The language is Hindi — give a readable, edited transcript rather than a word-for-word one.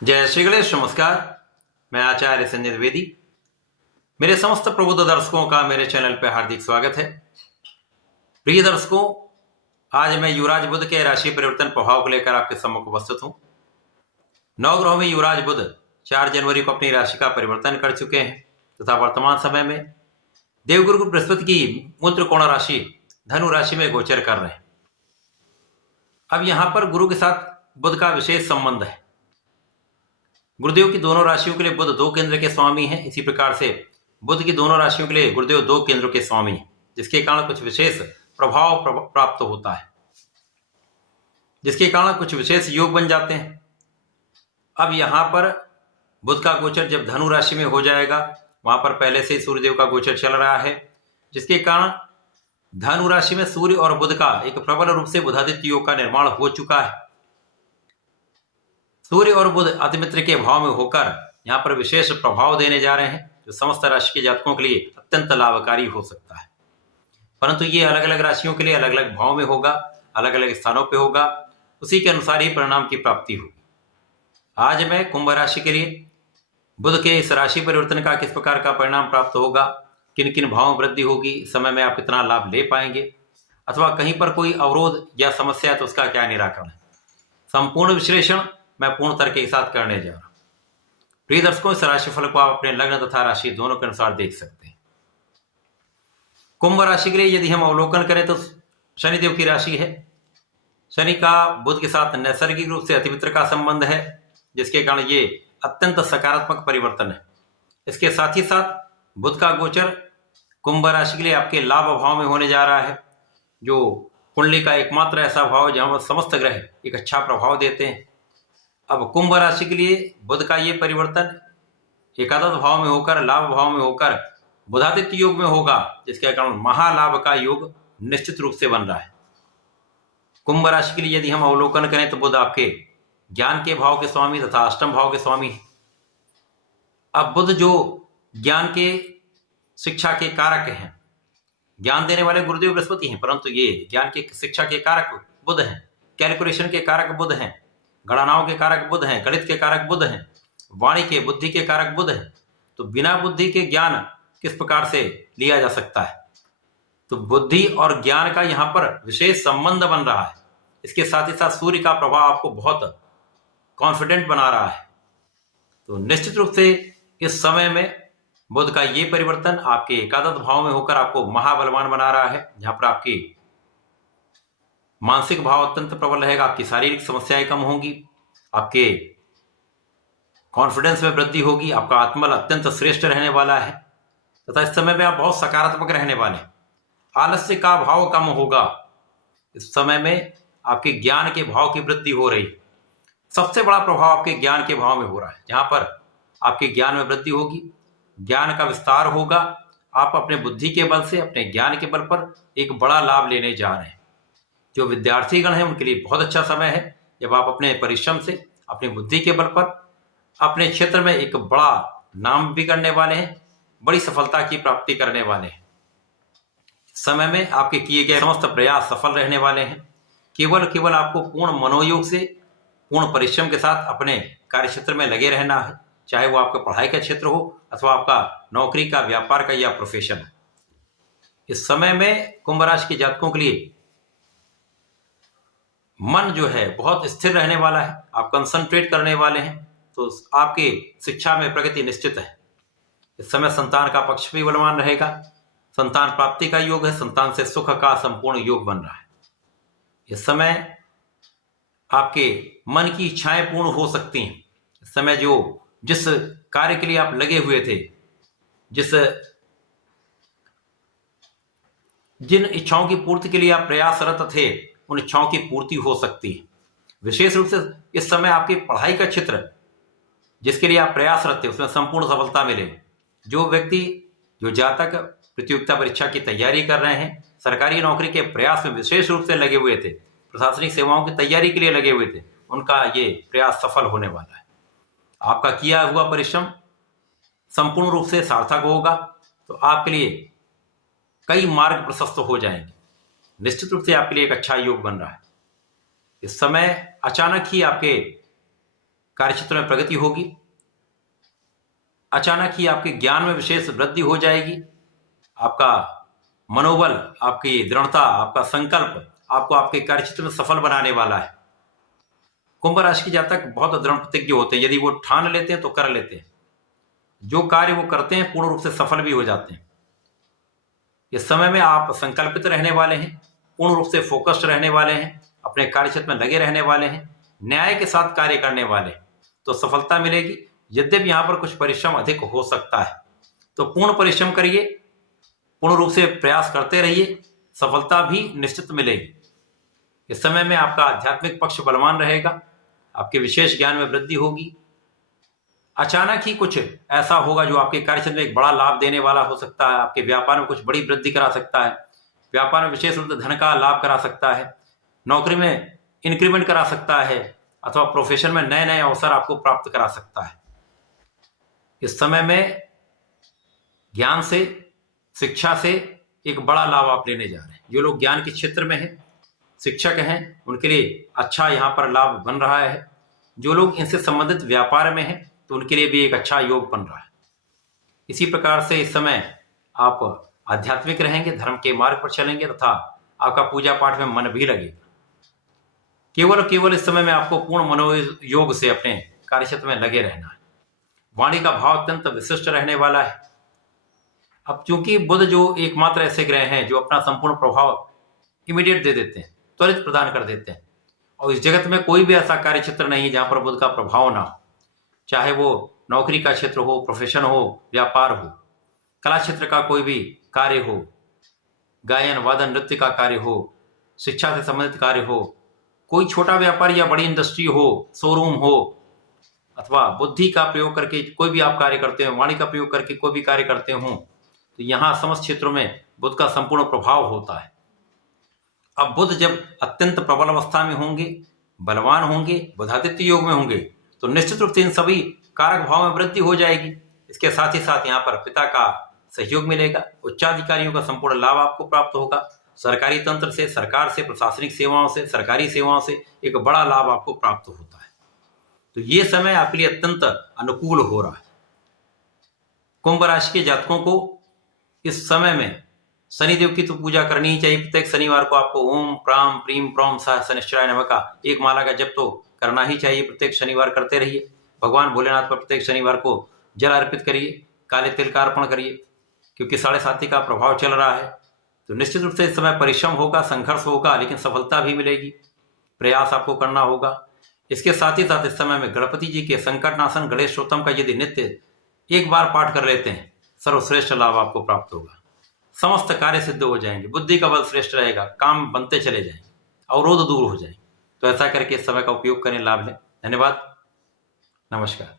जय श्री गणेश। नमस्कार, मैं आचार्य संजय द्विवेदी। मेरे समस्त प्रबुद्ध दर्शकों का मेरे चैनल पर हार्दिक स्वागत है। प्रिय दर्शकों, आज मैं युवराज बुध के राशि परिवर्तन प्रभाव को लेकर आपके सम्मुख उपस्थित हूं। नवग्रहों में युवराज बुध 4 जनवरी को अपनी राशि का परिवर्तन कर चुके हैं तथा वर्तमान समय में देवगुरु बृहस्पति की मूल त्रिकोण राशि धनु राशि में गोचर कर रहे हैं। अब यहां पर गुरु के साथ बुध का विशेष संबंध है। गुरुदेव की दोनों राशियों के लिए बुध 2 केंद्र के स्वामी हैं। इसी प्रकार से बुध की दोनों राशियों के लिए गुरुदेव 2 केंद्रों के स्वामी हैं, जिसके कारण कुछ विशेष प्रभाव प्राप्त होता है, जिसके कारण कुछ विशेष योग बन जाते हैं। अब यहां पर बुध का गोचर जब धनु राशि में हो जाएगा, वहां पर पहले से सूर्यदेव का गोचर चल रहा है, जिसके कारण धनु राशि में सूर्य और बुध का एक प्रबल रूप से बुधादित्य योग का निर्माण हो चुका है। सूर्य और बुध अतिमित्र के भाव में होकर यहाँ पर विशेष प्रभाव देने जा रहे हैं, जो समस्त राशि के जातकों के लिए अत्यंत लाभकारी हो सकता है। परंतु ये अलग अलग राशियों के लिए अलग अलग भाव में होगा, अलग अलग स्थानों पे होगा, उसी के अनुसार ही परिणाम की प्राप्ति होगी। आज मैं कुंभ राशि के लिए बुध के इस राशि परिवर्तन का किस प्रकार का परिणाम प्राप्त होगा, किन किन भावों में वृद्धि होगी, इस समय में आप कितना लाभ ले पाएंगे, अथवा कहीं पर कोई अवरोध या समस्या है तो उसका क्या निराकरण है, संपूर्ण विश्लेषण मैं पूर्ण तर्क के साथ करने जा रहा हूं। प्रिय दर्शकों, इस राशिफल को आप अपने लग्न तथा राशि दोनों के अनुसार देख सकते हैं। कुंभ राशि के लिए यदि हम अवलोकन करें तो शनिदेव की राशि है। शनि का बुध के साथ नैसर्गिक रूप से अतिमित्र का संबंध है, जिसके कारण ये अत्यंत सकारात्मक परिवर्तन है। इसके साथ ही साथ बुध का गोचर कुंभ राशि के लिए आपके लाभ भाव में होने जा रहा है, जो कुंडली का एकमात्र ऐसा भाव जहां पर समस्त ग्रह एक अच्छा प्रभाव देते हैं। अब कुंभ राशि के लिए बुध का ये परिवर्तन एकादश भाव में होकर, लाभ भाव में होकर बुधादित्य योग में होगा, जिसके कारण महालाभ का योग निश्चित रूप से बन रहा है। कुंभ राशि के लिए यदि हम अवलोकन करें तो बुध आपके ज्ञान के भाव के स्वामी तथा अष्टम भाव के स्वामी है। अब बुध जो ज्ञान के शिक्षा के कारक हैं, ज्ञान देने वाले गुरुदेव बृहस्पति हैं, परंतु ये ज्ञान के शिक्षा के कारक बुध हैं, कैलकुलेशन के कारक बुध हैं, गणनाओं के कारक बुध हैं, गणित के कारक बुध हैं, वाणी के बुद्धि के कारक बुध हैं। तो बिना बुद्धि के ज्ञान किस प्रकार से लिया जा सकता है? तो बुद्धि और ज्ञान का यहाँ पर विशेष संबंध बन रहा है। इसके साथ ही साथ सूर्य का प्रभाव आपको बहुत कॉन्फिडेंट बना रहा है। तो निश्चित रूप से इस समय में बुध का ये परिवर्तन आपके एकादश भाव में होकर आपको महाबलवान बना रहा है, जहां पर आपकी मानसिक भाव अत्यंत प्रबल रहेगा, आपकी शारीरिक समस्याएं कम होंगी, आपके कॉन्फिडेंस में वृद्धि होगी, आपका आत्मबल अत्यंत श्रेष्ठ रहने वाला है तथा इस समय में आप बहुत सकारात्मक रहने वाले हैं। आलस्य का भाव कम होगा। इस समय में आपके ज्ञान के भाव की वृद्धि हो रही है। सबसे बड़ा प्रभाव आपके ज्ञान के भाव में हो रहा है, जहां पर आपके ज्ञान में वृद्धि होगी, ज्ञान का विस्तार होगा। आप अपने बुद्धि के बल से, अपने ज्ञान के बल पर एक बड़ा लाभ लेने जा रहे हैं। जो विद्यार्थीगण हैं उनके लिए बहुत अच्छा समय है, जब आप अपने परिश्रम से, अपनी बुद्धि के बल पर अपने क्षेत्र में एक बड़ा नाम भी करने वाले हैं, बड़ी सफलता की प्राप्ति करने वाले हैं। इस समय में आपके किए गए समस्त प्रयास सफल रहने वाले हैं। केवल आपको पूर्ण मनोयोग से, पूर्ण परिश्रम के साथ अपने कार्य क्षेत्र में लगे रहना है, चाहे वो आपका पढ़ाई का क्षेत्र हो अथवा आपका नौकरी का, व्यापार का या प्रोफेशन है। इस समय में कुंभ राशि के जातकों के लिए मन जो है बहुत स्थिर रहने वाला है। आप कंसंट्रेट करने वाले हैं, तो आपके शिक्षा में प्रगति निश्चित है। इस समय संतान का पक्ष भी बलवान रहेगा। संतान प्राप्ति का योग है, संतान से सुख का संपूर्ण योग बन रहा है। इस समय आपके मन की इच्छाएं पूर्ण हो सकती हैं। इस समय जिस कार्य के लिए आप लगे हुए थे, जिन इच्छाओं की पूर्ति के लिए आप प्रयासरत थे, उन इच्छाओं की पूर्ति हो सकती है। विशेष रूप से इस समय आपकी पढ़ाई का क्षेत्र जिसके लिए आप प्रयासरत थे, उसमें संपूर्ण सफलता मिलेगी। जो जातक प्रतियोगिता परीक्षा की तैयारी कर रहे हैं, सरकारी नौकरी के प्रयास में विशेष रूप से लगे हुए थे, प्रशासनिक सेवाओं की तैयारी के लिए लगे हुए थे, उनका ये प्रयास सफल होने वाला है। आपका किया हुआ परिश्रम संपूर्ण रूप से सार्थक होगा, तो आपके लिए कई मार्ग प्रशस्त हो जाएंगे। निश्चित रूप से आपके लिए एक अच्छा योग बन रहा है। इस समय अचानक ही आपके कार्यक्षेत्र में प्रगति होगी। अचानक ही आपके ज्ञान में विशेष वृद्धि हो जाएगी। आपका मनोबल, आपकी दृढ़ता, आपका संकल्प आपको आपके कार्यक्षेत्र में सफल बनाने वाला है। कुंभ राशि के जातक बहुत दृढ़ प्रतिज्ञ होते हैं। यदि वो ठान लेते हैं तो कर लेते हैं। जो कार्य वो करते हैं पूर्ण रूप से सफल भी हो जाते हैं। इस समय में आप संकल्पित रहने वाले हैं, पूर्ण रूप से फोकस्ड रहने वाले हैं, अपने कार्यक्षेत्र में लगे रहने वाले हैं, न्याय के साथ कार्य करने वाले हैं, तो सफलता मिलेगी। यद्यपि यहाँ पर कुछ परिश्रम अधिक हो सकता है, तो पूर्ण परिश्रम करिए, पूर्ण रूप से प्रयास करते रहिए, सफलता भी निश्चित मिलेगी। इस समय में आपका आध्यात्मिक पक्ष बलवान रहेगा, आपके विशेष ज्ञान में वृद्धि होगी। अचानक ही कुछ ऐसा होगा जो आपके कार्यक्षेत्र में एक बड़ा लाभ देने वाला हो सकता है, आपके व्यापार में कुछ बड़ी वृद्धि करा सकता है, व्यापार में विशेष रूप से धन का लाभ करा सकता है, नौकरी में इंक्रीमेंट करा सकता है, अथवा प्रोफेशन में नए नए अवसर आपको प्राप्त करा सकता है। इस समय में ज्ञान से, शिक्षा से एक बड़ा लाभ आप लेने जा रहे हैं। जो लोग ज्ञान के क्षेत्र में हैं, शिक्षक हैं, उनके लिए अच्छा यहाँ पर लाभ बन रहा है। जो लोग इनसे संबंधित व्यापार में हैं तो उनके लिए भी एक अच्छा योग बन रहा है। इसी प्रकार से इस समय आप आध्यात्मिक रहेंगे, धर्म के मार्ग पर चलेंगे तथा आपका पूजा पाठ में मन भी लगेगा। केवल इस समय में आपको पूर्ण मनोयोग से अपने कार्यक्षेत्र में लगे रहना है। वाणी का भाव अत्यंत विशिष्ट रहने वाला है। अब चूंकि बुध जो एकमात्र ऐसे ग्रह हैं जो अपना संपूर्ण प्रभाव इमीडिएट दे देते हैं, त्वरित प्रदान कर देते हैं, और इस जगत में कोई भी ऐसा कार्य क्षेत्र नहीं जहां पर बुध का प्रभाव ना हो, चाहे वो नौकरी का क्षेत्र हो, प्रोफेशन हो, व्यापार हो, कला क्षेत्र का कोई भी कार्य हो, गायन वादन नृत्य का कार्य हो, शिक्षा से संबंधित कार्य हो, कोई छोटा व्यापार या बड़ी इंडस्ट्री हो, शोरूम हो, अथवा बुद्धि का प्रयोग करके कोई भी आप कार्य करते हो, वाणी का प्रयोग करके कोई भी कार्य करते हो, तो यहाँ समस्त क्षेत्रों में बुध का संपूर्ण प्रभाव होता है। अब बुध जब अत्यंत प्रबल अवस्था में होंगे, बलवान होंगे, बुधादित्य योग में होंगे, तो निश्चित रूप से इन सभी कारक भाव में वृद्धि हो जाएगी। इसके साथ ही साथ यहाँ पर पिता का सहयोग मिलेगा, उच्चाधिकारियों का संपूर्ण लाभ आपको प्राप्त होगा। सरकारी तंत्र से, सरकार से, प्रशासनिक सेवाओं से, सरकारी सेवाओं से एक बड़ा लाभ आपको प्राप्त होता है। तो ये समय आपके लिए अत्यंत अनुकूल हो रहा है। कुंभ राशि के जातकों को इस समय में शनिदेव की तो पूजा करनी ही चाहिए। प्रत्येक शनिवार को आपको ओम प्राम प्रीम प्रौम सह शनिश्चराय नमः का एक माला का जप तो करना ही चाहिए। प्रत्येक शनिवार करते रहिए। भगवान भोलेनाथ पर प्रत्येक शनिवार को जल अर्पित करिए, काले तिल का अर्पण करिए, क्योंकि 7.5 का प्रभाव चल रहा है। तो निश्चित रूप से इस समय परिश्रम होगा, संघर्ष होगा, लेकिन सफलता भी मिलेगी। प्रयास आपको करना होगा। इसके साथ ही साथ इस समय में गणपति जी के संकटनाशन गणेश स्तोत्रम का यदि नित्य एक बार पाठ कर लेते हैं, सर्वश्रेष्ठ लाभ आपको प्राप्त होगा। समस्त कार्य सिद्ध हो जाएंगे, बुद्धि का बल श्रेष्ठ रहेगा, काम बनते चले जाएंगे, अवरोध दूर हो जाएंगे। तो ऐसा करके इस समय का उपयोग करें, लाभ लें। धन्यवाद, नमस्कार।